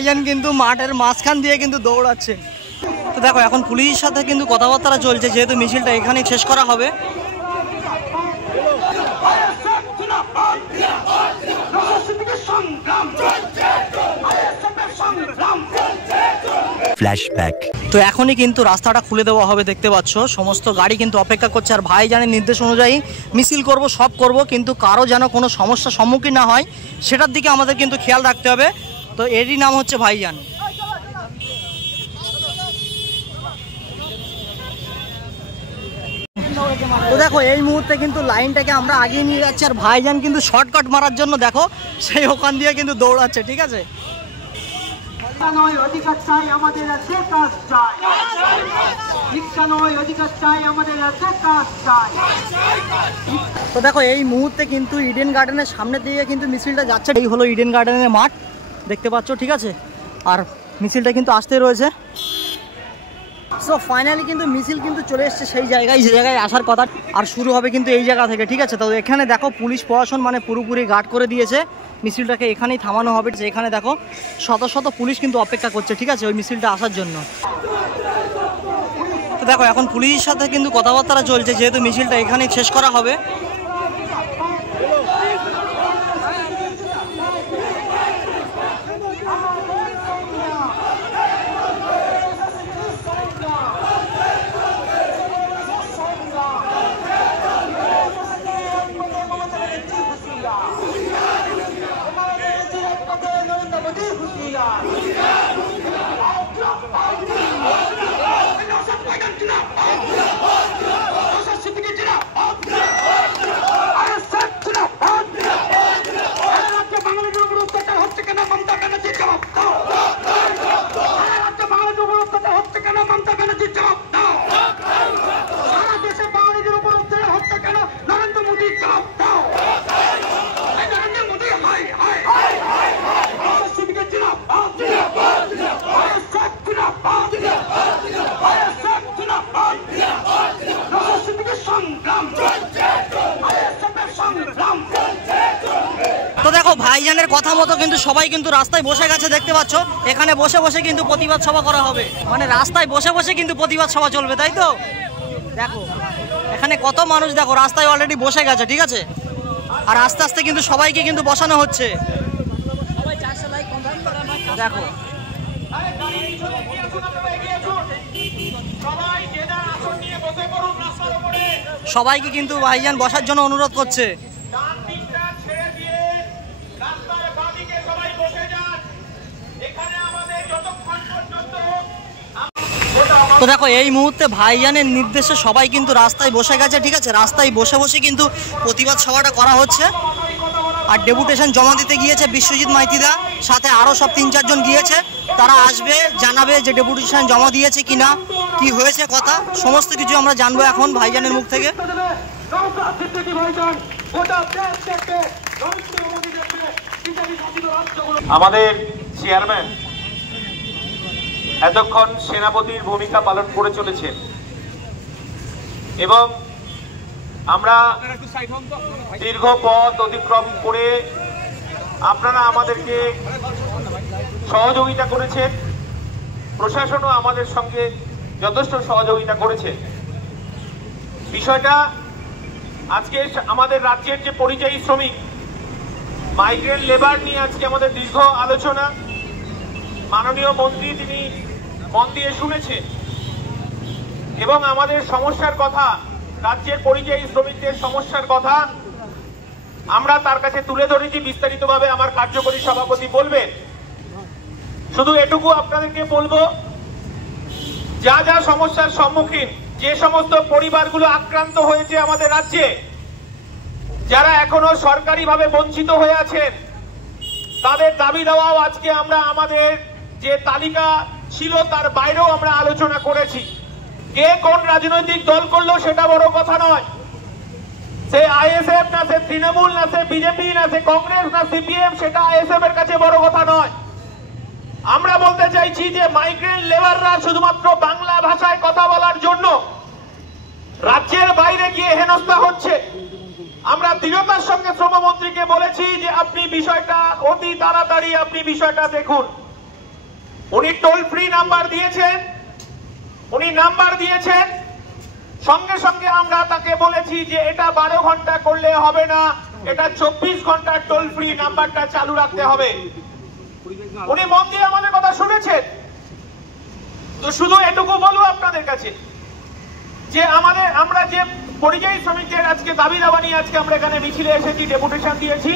ভাইজান কিন্তু মাঠের মাঝখান দিয়ে কিন্তু দৌড়াচ্ছে। তো দেখো এখন পুলিশের সাথে কিন্তু কথাবার্তা চলছে, যেহেতু মিছিলটা এখানেই শেষ করা হবে। ফ্ল্যাশব্যাক। তো এখনই কিন্তু রাস্তাটা খুলে দেওয়া হবে, দেখতে পাচ্ছ সমস্ত গাড়ি কিন্তু অপেক্ষা করছে। আর ভাইজানের নির্দেশ অনুযায়ী মিছিল করব, সব করব, কিন্তু কারো যেন কোনো সমস্যার সম্মুখীন না হয় সেটার দিকে আমাদের কিন্তু খেয়াল রাখতে হবে। তো এরই নাম হচ্ছে ভাইজান। তো দেখো এই মুহূর্তে কিন্তু লাইনটাকে আমরা আগিয়ে নিয়ে যাচ্ছি, আর ভাইজান কিন্তু শর্টকাট মারার জন্য দেখো সেই ওখান দিয়ে কিন্তু দৌড়াচ্ছে, ঠিক আছে। তো দেখো এই মুহূর্তে কিন্তু ইডেন গার্ডেনের সামনে দিয়ে কিন্তু মিছিলটা যাচ্ছে। এই হলো ইডেন গার্ডেনের মাঠ, দেখতে পাচ্ছ, ঠিক আছে। আর মিছিলটা কিন্তু আসতে রয়েছে। সো ফাইনালি কিন্তু মিছিল কিন্তু চলে এসছে সেই জায়গায়, যে জায়গায় আসার কথা, আর শুরু হবে কিন্তু এই জায়গা থেকে, ঠিক আছে। তো এখানে দেখো পুলিশ প্রশাসন মানে পুরোপুরি গার্ড করে দিয়েছে, মিছিলটাকে এখানেই থামানো হবে। এখানে দেখো শত শত পুলিশ কিন্তু অপেক্ষা করছে, ঠিক আছে, ওই মিছিলটা আসার জন্য। তো দেখো এখন পুলিশের সাথে কিন্তু কথাবার্তা চলছে, যেহেতু মিছিলটা এখানেই শেষ করা হবে। তো দেখো ভাইজানের কথা মতো কিন্তু সবাই কিন্তু রাস্তায় বসে গেছে, দেখতে পাচ্ছ। এখানে বসে বসে কিন্তু প্রতিবাদ সভা করা হবে, মানে রাস্তায় বসে বসে কিন্তু প্রতিবাদ সভা চলবে, তাই তো। দেখো এখানে কত মানুষ, দেখো রাস্তায় অলরেডি বসে গেছে, ঠিক আছে। আর আস্তে আস্তে কিন্তু সবাইকে কিন্তু বসানো হচ্ছে, দেখো। সবাইকে কিন্তু ভাইজান বসার জন্য অনুরোধ করছে। তো দেখো এই মুহূর্তে ভাইজানের নির্দেশে সবাই কিন্তু রাস্তায় বসে গেছে, ঠিক আছে। রাস্তায় বসে বসে কিন্তু প্রতিবাদ সভাটা করা হচ্ছে। আর ডেপুটেশন জমা দিতে গিয়েছে বিশ্বজিৎ মাইতিদা, সাথে আরও সব 3-4 জন গিয়েছে। তারা আসবে, জানাবে যে ডেপুটেশন জমা দিয়েছে কিনা, কি হয়েছে কথা, সমস্ত কিছু আমরা জানবো এখন ভাইজানের মুখ থেকে। আমাদের চেয়ারম্যান এতক্ষণ সেনাপতির ভূমিকা পালন করে চলেছেন এবং আমরা দীর্ঘ পথ অতিক্রম করে আপনারা আমাদেরকে সহযোগিতা করেছেন, প্রশাসনও আমাদের সঙ্গে যথেষ্ট সহযোগিতা করেছে। বিষয়টা আজকে আমাদের রাজ্যের যে পরিযায়ী শ্রমিক মাইগ্রেন্ট লেবার নিয়ে আজকে আমাদের দীর্ঘ আলোচনা, মাননীয় মন্ত্রী তিনি মন দিয়ে শুনেছেন এবং আমাদের সমস্যার কথা, রাজ্যের পরিযায়ী শ্রমিকদের সমস্যার কথা আমরা তার কাছে তুলে ধরেছি। বিস্তারিতভাবে আমার কার্যকরী সভাপতি বলবেন। শুধু এটুকু আপনাদেরকে বলবো, যা যা সমস্যার সম্মুখীন, যে সমস্ত পরিবারগুলো আক্রান্ত হয়েছে আমাদের রাজ্যে, যারা এখনো সরকারিভাবে বঞ্চিত হয়ে আছেন, তাদের দাবি দেওয়াও আজকে আমরা আমাদের যে তালিকা ছিল তার বাইরেও আমরা আলোচনা করেছি। কে কোন রাজনৈতিক দল করলো সেটা বড় কথা নয়, সে আইএসএফ না সে তৃণমূল না সে বিজেপি না সে কংগ্রেস না সিপিএম, সেটা আইএসএফ এর কাছে বড় কথা নয়। আমরা বলতে চাইছি যে মাইগ্রেন্ট লেবাররা শুধুমাত্র বাংলা ভাষায় কথা বলার জন্য রাজ্যের বাইরে গিয়ে হেনস্থা হচ্ছে। আমরা দৃঢ়তার সঙ্গে শ্রমমন্ত্রীকে বলেছি যে আপনি বিষয়টা অতি তাড়াতাড়ি আপনি বিষয়টা দেখুন। উনি টোল ফ্রি নাম্বার দিয়েছেন, সঙ্গে সঙ্গে আমরা তাকে বলেছি যে এটা 12 ঘন্টা করলে হবে না, এটা 24 ঘন্টা টোল ফ্রি নাম্বারটা চালু রাখতে হবে। উনি মন দিয়ে আমাদের কথা শুনেছেন। তো শুধু এটুকু বলবো আপনাদের কাছে যে আমরা যে পরিযায়ী শ্রমিকদের আজকে দাবি দাবা নিয়ে আজকে আমরা এখানে মিছিলে এসেছি, ডেপুটেশন দিয়েছি,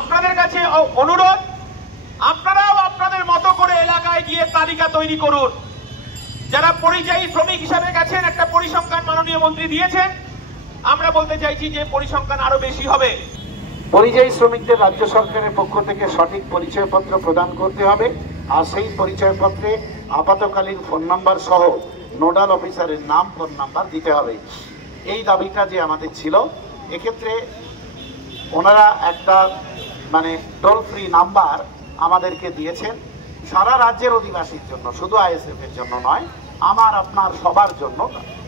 আপনাদের কাছে অনুরোধ, আপনারাও আপনাদের মতো করে এলাকায় গিয়ে তালিকা তৈরি করুন। যারা পরিযায়ী শ্রমিক হিসাবে গেছেন, একটা পরিসংখ্যান মাননীয় মন্ত্রী দিয়েছেন, আমরা বলতে চাইছি যে পরিসংখ্যান আরো বেশি হবে। পরিযায়ী শ্রমিকদের রাজ্য সরকারের পক্ষ থেকে সঠিক পরিচয়পত্র প্রদান করতে হবে, আর সেই পরিচয়পত্রে আপাতকালীন ফোন নাম্বার সহ নোডাল অফিসারের নাম, ফোন নাম্বার দিতে হবে। এই দাবিটা যে আমাদের ছিল, এক্ষেত্রে ওনারা একটা টোল ফ্রি নাম্বার আমাদেরকে দিয়েছেন সারা রাজ্যের অধিবাসীর জন্য, শুধু আইএসএফ এর জন্য নয়, আমার আপনার সবার জন্য।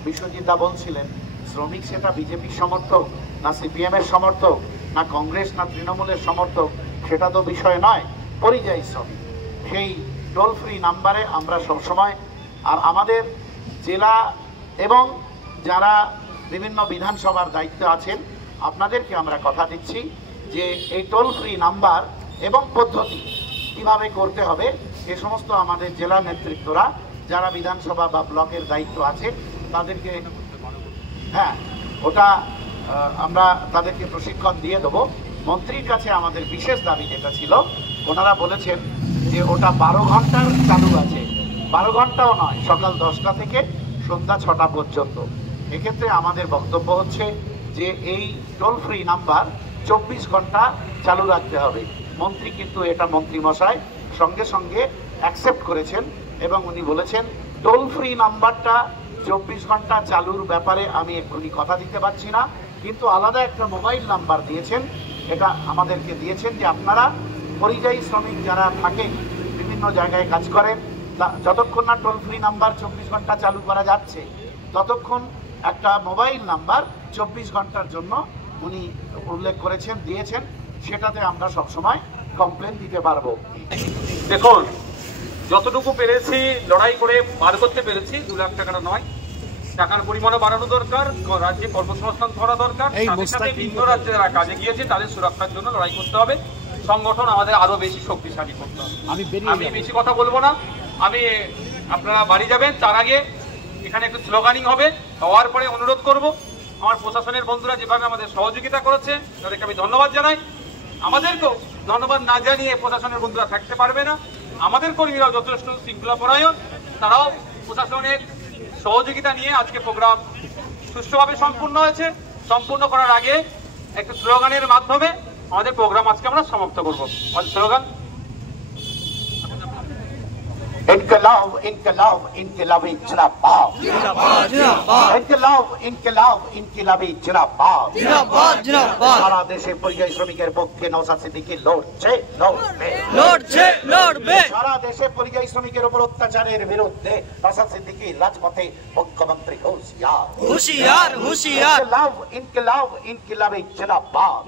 বিশ্বজিৎ দা বলছিলেন শ্রমিক সেটা বিজেপির সমর্থক না সিপিএম এর সমর্থক না কংগ্রেস না তৃণমূলের সমর্থক, সেটা তো বিষয় নয়, পরিযায়ী শ্রমিক। সেই টোল ফ্রি নাম্বারে আমরা সবসময়, আর আমাদের জেলা এবং যারা বিভিন্ন বিধানসভার দায়িত্ব আছেন, আপনাদেরকে আমরা কথা দিচ্ছি যে এই টোল ফ্রি নাম্বার এবং পদ্ধতি কিভাবে করতে হবে, এ সমস্ত আমাদের জেলা নেতৃত্বরা যারা বিধানসভা বা ব্লকের দায়িত্ব আছে তাদেরকে, ওটা আমরা তাদেরকে প্রশিক্ষণ দিয়ে দেবো। মন্ত্রীর কাছে আমাদের বিশেষ দাবি যেটা ছিল, ওনারা বলেছেন যে ওটা 12 ঘন্টার চালু আছে, 12 ঘন্টাও নয়, সকাল 10টা থেকে সন্ধ্যা 6টা পর্যন্ত। এক্ষেত্রে আমাদের বক্তব্য হচ্ছে যে এই টোল ফ্রি নাম্বার 24 ঘন্টা চালু রাখতে হবে। মন্ত্রী কিন্তু এটা মন্ত্রীমশাই সঙ্গে সঙ্গে অ্যাকসেপ্ট করেছেন এবং উনি বলেছেন টোল ফ্রি নাম্বারটা 24 ঘন্টা চালুর ব্যাপারে আমি এক্ষুনি কথা দিতে পারছি না, কিন্তু আলাদা একটা মোবাইল নাম্বার দিয়েছেন, এটা আমাদেরকে দিয়েছেন যে আপনারা পরিযায়ী শ্রমিক যারা থাকেন, বিভিন্ন জায়গায় কাজ করেন, যতক্ষণ না টোল ফ্রি নাম্বার 24 ঘন্টা চালু করা যাচ্ছে ততক্ষণ একটা মোবাইল নাম্বার 24 ঘন্টার জন্য উনি উল্লেখ করেছেন, দিয়েছেন, সেটাতে আমরা সবসময় কমপ্লেন দিতে পারবো। দেখুন, যতটুকু পেরেছি লড়াই করে বার করতে পেরেছি, 2 লাখ টাকাটা নয়, টাকার পরিমাণও বাড়ানো দরকার, রাজ্যে কর্মসংস্থান করা দরকার, সাথে ভিন্ন রাজ্যে যারা কাজে গিয়েছে তাদের সুরক্ষার জন্য লড়াই করতে হবে, সংগঠন আমাদের আরো বেশি শক্তিশালী করতে হবে। আমি বেশি কথা বলবো না, আপনারা বাড়ি যাবেন, তার আগে এখানে একটু স্লোগানিং হবে, হওয়ার পরে অনুরোধ করব আমার প্রশাসনের বন্ধুরা যেভাবে আমাদের সহযোগিতা করেছে তাদেরকে আমি ধন্যবাদ জানাই। আমাদেরকেও ধন্যবাদ না জানিয়ে প্রশাসনের বন্ধুরা থাকতে পারবে না। আমাদের কর্মীরাও যথেষ্ট শৃঙ্খলাপরায়ণ, তারাও প্রশাসনের সহযোগিতা নিয়ে আজকে প্রোগ্রাম সুষ্ঠুভাবে সম্পূর্ণ হয়েছে। সম্পূর্ণ করার আগে একটা স্লোগানের মাধ্যমে আমাদের প্রোগ্রাম আজকে আমরা সমাপ্ত করব। স্লোগান, इनकलाब इनकलाब इनकलाबी जिंदाबाद, इनकलाब इनकलाब इनकलाबी जिंदाबाद, সারা দেশে পরিযায়ী শ্রমিকের পক্ষে নওশাদ সিদ্দিকী লড়বে। সারা দেশে পরিযায়ী শ্রমিকের উপর অত্যাচারের বিরুদ্ধে নওশাদ সিদ্দিকী রাজপথে, মুখ্যমন্ত্রী হুঁশিয়ার। ইনকলাব ইনকলাব ইনকলাবি জিন্দাবাদ।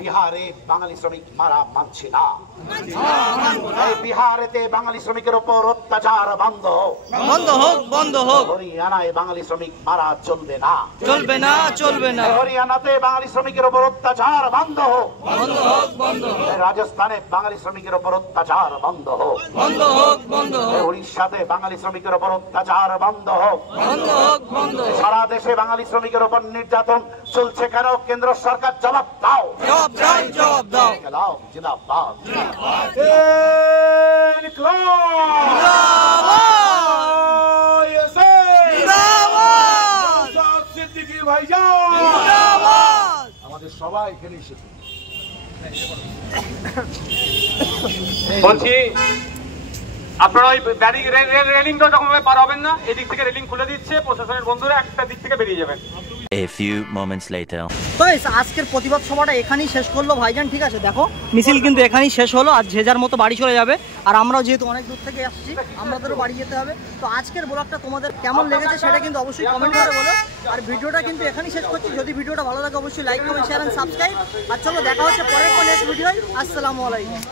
বিহারে বাঙালি শ্রমিক মারা মানছে না, বিহারেতে বাঙালি শ্রমিকের উপর অত্যাচার বন্ধ হোক। হরিয়ানায় বাঙালি শ্রমিক মারা চলবে না। হরিয়ানাতে বাঙালি শ্রমিকের উপর অত্যাচার বন্ধ হোক। রাজস্থানে বাঙালি শ্রমিকের উপর অত্যাচার বন্ধ হোক। উড়িষ্যাতে বাঙালি শ্রমিকের উপর অত্যাচার বন্ধ হোক। সারা দেশে বাঙালি শ্রমিকের উপর নির্যাতন চলছে কেন? কেন্দ্র সরকার জবাব দাও। জিন্দাবাদ। আমাদের সবাই এখানে এসেছে। বলছি আপনারা ওই রেলিংটা যখন পার হবেন না, এদিক থেকে রেলিং খুলে দিচ্ছে প্রশাসনের বন্ধুরা, একটা দিক থেকে বেরিয়ে যাবেন। A few moments later. তো আজকের প্রতিবাদ সভাটা এখানেই শেষ করলো ভাইজান, ঠিক আছে? দেখো মিছিল কিন্তু এখানেই শেষ হলো, আর যে যার মতো বাড়ি চলে যাবে। আর আমরাও যেহেতু অনেক দূর থেকে আসছি, আমাদেরও বাড়ি যেতে হবে। তো আজকের ব্লগটা তোমাদের কেমন লেগেছে সেটা কিন্তু অবশ্যই কমেন্ট করে বলো। আর ভিডিওটা কিন্তু এখানেই শেষ করছি। যদি ভিডিওটা ভালো লাগে অবশ্যই like comment share and subscribe. আর চলো দেখা হচ্ছে পরের কোনো নেক্সট ভিডিওয়। আসসালামু আলাইকুম।